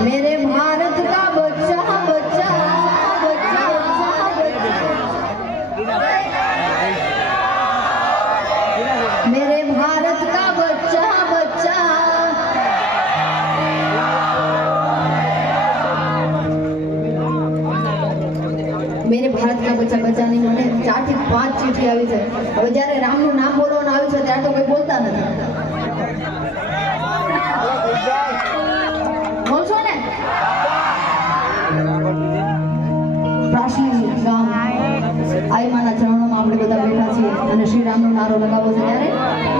मेरे भारत का बच्चा बच्चा बच्चा मेरे भारत का बच्चा बच्चा मेरे ભારત ના બચ્ચા બચ્ચાની મને ચારથી પાંચ ચીઠી આવી છે હવે જ્યારે રામનું નામ બોલવાનું આવ્યું છે ત્યારે તો કોઈ બોલતા નથી આઈમાના ચરણોમાં આપણે બધા બેઠા છીએ અને શ્રી રામનો નારો લગાવો છે ત્યારે